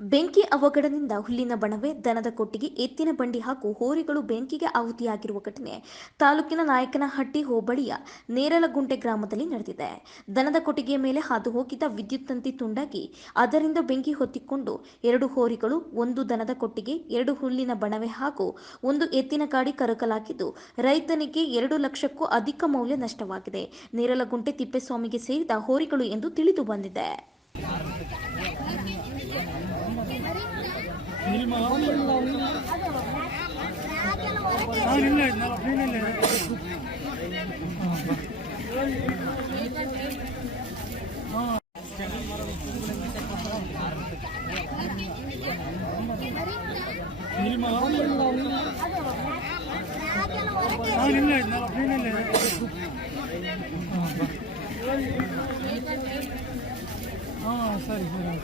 ಬೆಂಕಿ ಅವಘಡದಿಂದ ಹುಲ್ಲಿನ ಬಣವೆ, ದನದ ಕೊಟ್ಟಿಗೆ, ಎತ್ತಿನ ಬಂಡಿ ಹಾಗೂ ಹೋರಿಗಳು ಬೆಂಕಿಗೆ ಆಹುತಿಯಾಗಿರುವ ಘಟನೆ ತಾಲೂಕಿನ ನಾಯಕನಹಟ್ಟಿ ಹೋಬಳಿಯ ನೇರಲಗುಂಟೆ ಗ್ರಾಮದಲ್ಲಿ ನಡೆದಿದೆ. ದನದ ಕೊಟ್ಟಿಗೆಯ ಮೇಲೆ ಹಾದು ಹೋಗಿದ್ದ ವಿದ್ಯುತ್ ತಂತಿ ತುಂಡಾಗಿ ಅದರಿಂದ ಬೆಂಕಿ ಹೊತ್ತಿಕೊಂಡು 2 ಹೋರಿಗಳು, 1 ದನದ ಕೊಟ್ಟಿಗೆ, 2 ಹುಲ್ಲಿನ ಬಣವೆ ಹಾಗೂ 1 ಎತ್ತಿನ ಗಾಡಿ ಕರಕಲಾಗಿದ್ದು, ರೈತನಿಗೆ 2 ಲಕ್ಷಕ್ಕೂ ಅಧಿಕ ಮೌಲ್ಯ ನಷ್ಟವಾಗಿದೆ. ನೇರಲಗುಂಟೆ ತಿಪ್ಪೇಸ್ವಾಮಿಗೆ ಸೇರಿದ ಹೋರಿಗಳು ಎಂದು ತಿಳಿದು ಬಂದಿದೆ. ಸರಿ ಸರಿ